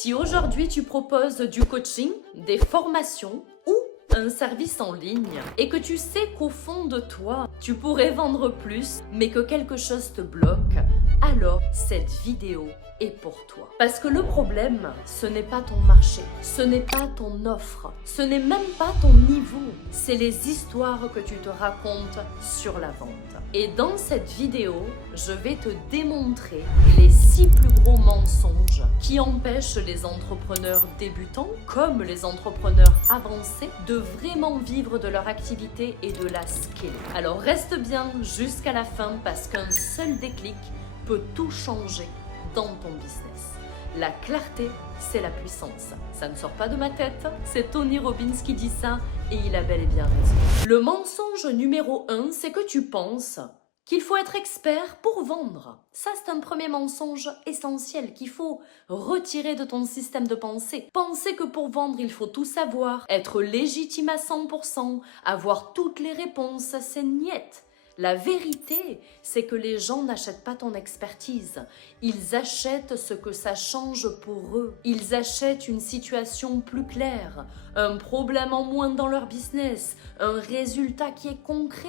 Si aujourd'hui tu proposes du coaching, des formations ou un service en ligne et que tu sais qu'au fond de toi, tu pourrais vendre plus mais que quelque chose te bloque, alors cette vidéo est pour toi. Parce que le problème, ce n'est pas ton marché, ce n'est pas ton offre, ce n'est même pas ton niveau, c'est les histoires que tu te racontes sur la vente. Et dans cette vidéo, je vais te démontrer les 6 plus gros mensonges qui empêchent les entrepreneurs débutants comme les entrepreneurs avancés de vraiment vivre de leur activité et de la scaler. Alors reste bien jusqu'à la fin parce qu'un seul déclic peut tout changer dans ton business. La clarté, c'est la puissance. Ça ne sort pas de ma tête, c'est Tony Robbins qui dit ça et il a bel et bien raison. Le mensonge numéro 1, c'est que tu penses qu'il faut être expert pour vendre. Ça, c'est un premier mensonge essentiel qu'il faut retirer de ton système de pensée. Penser que pour vendre, il faut tout savoir, être légitime à 100%, avoir toutes les réponses, c'est niette. La vérité, c'est que les gens n'achètent pas ton expertise. Ils achètent ce que ça change pour eux. Ils achètent une situation plus claire, un problème en moins dans leur business, un résultat qui est concret.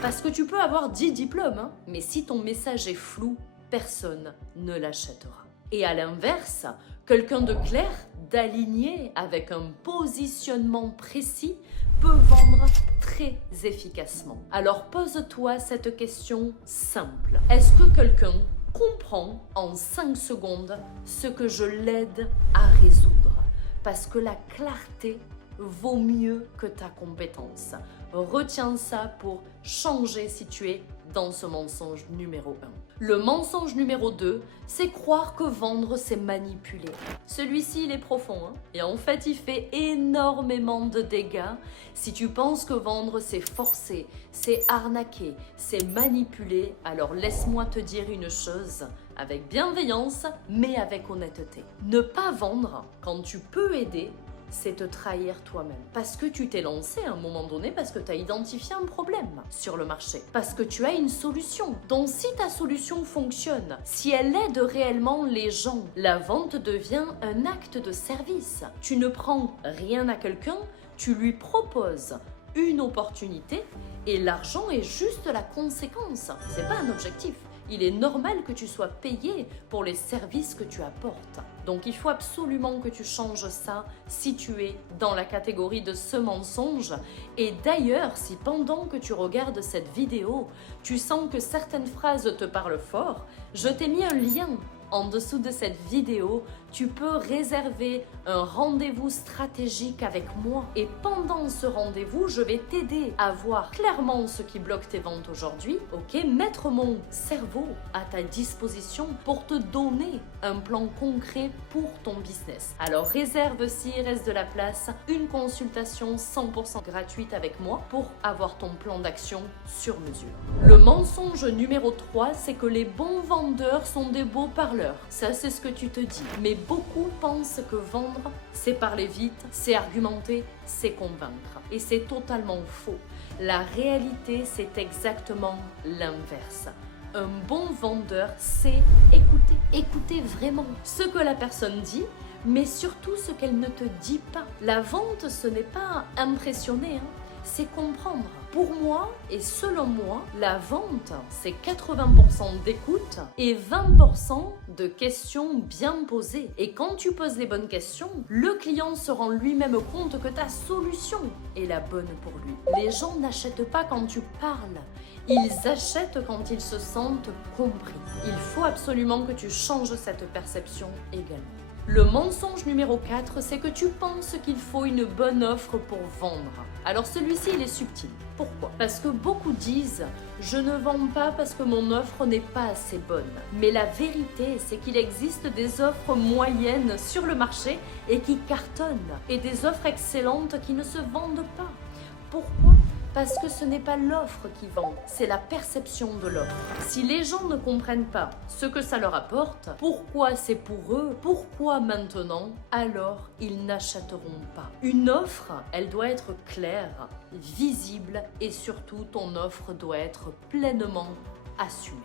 Parce que tu peux avoir 10 diplômes, mais si ton message est flou, personne ne l'achètera. Et à l'inverse, quelqu'un de clair, d'aligné, avec un positionnement précis, peut vendre très efficacement. Alors pose-toi cette question simple. Est-ce que quelqu'un comprend en 5 secondes ce que je l'aide à résoudre? Parce que la clarté vaut mieux que ta compétence. Retiens ça pour changer si tu es dans ce mensonge numéro 1. Le mensonge numéro 2, c'est croire que vendre, c'est manipuler. Celui-ci, il est profond, et en fait, il fait énormément de dégâts. Si tu penses que vendre, c'est forcer, c'est arnaquer, c'est manipuler, alors laisse-moi te dire une chose, avec bienveillance, mais avec honnêteté. Ne pas vendre quand tu peux aider, c'est te trahir toi-même. Parce que tu t'es lancé à un moment donné, parce que tu as identifié un problème sur le marché, parce que tu as une solution. Donc si ta solution fonctionne, si elle aide réellement les gens, la vente devient un acte de service. Tu ne prends rien à quelqu'un, tu lui proposes une opportunité et l'argent est juste la conséquence. C'est pas un objectif. Il est normal que tu sois payé pour les services que tu apportes. Donc il faut absolument que tu changes ça si tu es dans la catégorie de ce mensonge. Et d'ailleurs, si pendant que tu regardes cette vidéo, tu sens que certaines phrases te parlent fort, je t'ai mis un lien en dessous de cette vidéo. Tu peux réserver un rendez-vous stratégique avec moi. Et pendant ce rendez-vous, je vais t'aider à voir clairement ce qui bloque tes ventes aujourd'hui. Ok, mettre mon cerveau à ta disposition pour te donner un plan concret pour ton business. Alors réserve s'il reste de la place une consultation 100% gratuite avec moi pour avoir ton plan d'action sur mesure. Le mensonge numéro 3, c'est que les bons vendeurs sont des beaux parleurs. Ça, c'est ce que tu te dis. Mais beaucoup pensent que vendre, c'est parler vite, c'est argumenter, c'est convaincre. Et c'est totalement faux. La réalité, c'est exactement l'inverse. Un bon vendeur, c'est écouter. Écouter vraiment ce que la personne dit, mais surtout ce qu'elle ne te dit pas. La vente, ce n'est pas impressionner, c'est comprendre. Pour moi et selon moi, la vente, c'est 80% d'écoute et 20% de questions bien posées. Et quand tu poses les bonnes questions, le client se rend lui-même compte que ta solution est la bonne pour lui. Les gens n'achètent pas quand tu parles. Ils achètent quand ils se sentent compris. Il faut absolument que tu changes cette perception également. Le mensonge numéro 4, c'est que tu penses qu'il faut une bonne offre pour vendre. Alors celui-ci, il est subtil. Pourquoi? Parce que beaucoup disent « je ne vends pas parce que mon offre n'est pas assez bonne ». Mais la vérité, c'est qu'il existe des offres moyennes sur le marché et qui cartonnent. Et des offres excellentes qui ne se vendent pas. Pourquoi? Parce que ce n'est pas l'offre qui vend, c'est la perception de l'offre. Si les gens ne comprennent pas ce que ça leur apporte, pourquoi c'est pour eux, pourquoi maintenant, alors ils n'achèteront pas. Une offre, elle doit être claire, visible et surtout ton offre doit être pleinement assumée.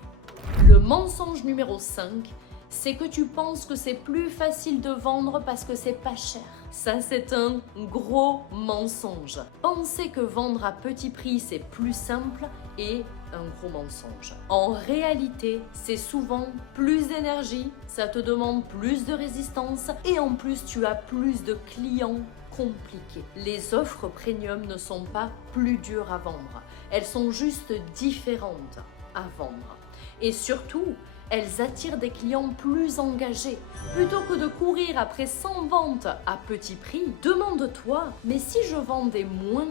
Le mensonge numéro 5, c'est que tu penses que c'est plus facile de vendre parce que c'est pas cher. Ça, c'est un gros mensonge. Penser que vendre à petit prix, c'est plus simple est un gros mensonge. En réalité, c'est souvent plus d'énergie, ça te demande plus de résistance et en plus, tu as plus de clients compliqués. Les offres premium ne sont pas plus dures à vendre. Elles sont juste différentes à vendre. Et surtout, elles attirent des clients plus engagés. Plutôt que de courir après 100 ventes à petit prix, demande-toi, mais si je vendais moins,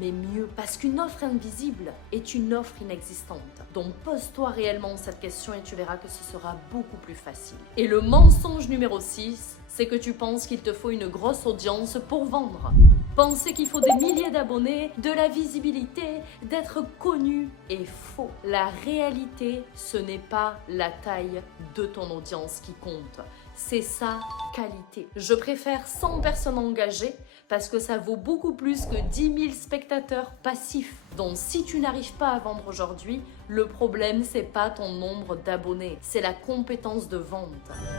mais mieux, parce qu'une offre invisible est une offre inexistante. Donc pose-toi réellement cette question et tu verras que ce sera beaucoup plus facile. Et le mensonge numéro 6, c'est que tu penses qu'il te faut une grosse audience pour vendre. Penser qu'il faut des milliers d'abonnés, de la visibilité, d'être connu est faux. La réalité, ce n'est pas la taille de ton audience qui compte, c'est sa qualité. Je préfère 100 personnes engagées parce que ça vaut beaucoup plus que 10 000 spectateurs passifs. Donc si tu n'arrives pas à vendre aujourd'hui, le problème c'est pas ton nombre d'abonnés, c'est la compétence de vente.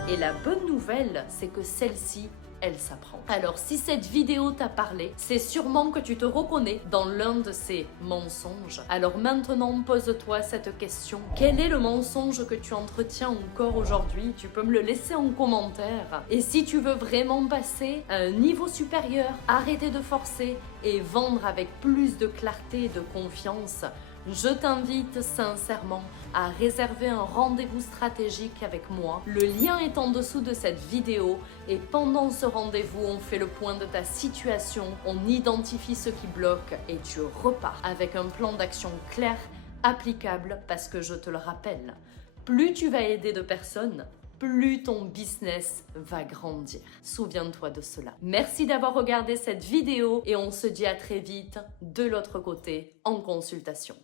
Et la bonne nouvelle, c'est que celle-ci, elle s'apprend. Alors si cette vidéo t'a parlé, c'est sûrement que tu te reconnais dans l'un de ces mensonges. Alors maintenant, pose-toi cette question. Quel est le mensonge que tu entretiens encore aujourd'hui? Tu peux me le laisser en commentaire. Et si tu veux vraiment passer à un niveau supérieur, arrêter de forcer et vendre avec plus de clarté et de confiance, je t'invite sincèrement à réserver un rendez-vous stratégique avec moi. Le lien est en dessous de cette vidéo et pendant ce rendez-vous, on fait le point de ta situation, on identifie ce qui bloque et tu repars avec un plan d'action clair, applicable parce que je te le rappelle, plus tu vas aider de personnes, plus ton business va grandir. Souviens-toi de cela. Merci d'avoir regardé cette vidéo et on se dit à très vite de l'autre côté en consultation.